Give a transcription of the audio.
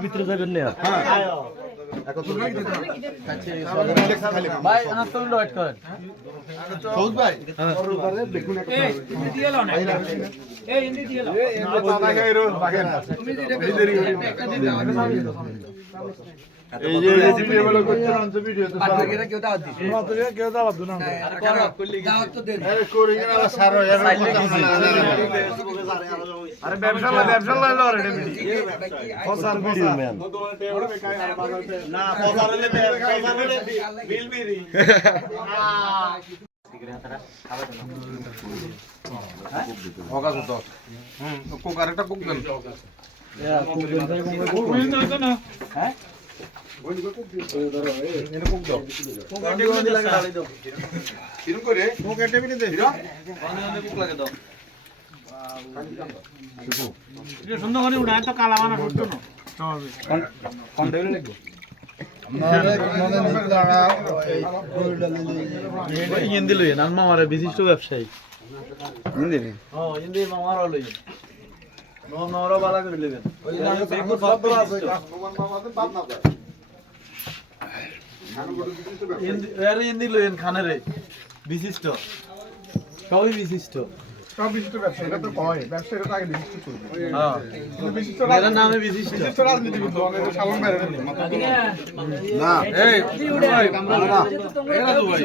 ভিতরে যাবেন না ভাই ওয়েট করেন সৌদ ভাই এই যে রেসিপি গুলো করতে আনছে ভিডিওতে পাঠকেরা কেউ দাওয়াত দিছে না তো কেউ দাওয়াত দেন না দাওয়াত তো দেন আরে করি না আবার সার আরে ব্যবসা লাইলো রে ফসার ভিডিও ম্যান না ফসারলে বিল বিরি ওকা তো কোক আরেকটা কোক দেন হ্যাঁ বিশিষ্ট ব্যবসায়ী খানারে বিশিষ্ট সবই বিশিষ্ট সব বিশিষ্ট ব্যবসা এটা তো হয় ব্যবসা এটা আগে বিশিষ্ট চলবে কিন্তু বিশিষ্ট নামে বিশিষ্ট রাজনীতিবিদ আমাদের সালন বাইরে না এই এরা তো ভাই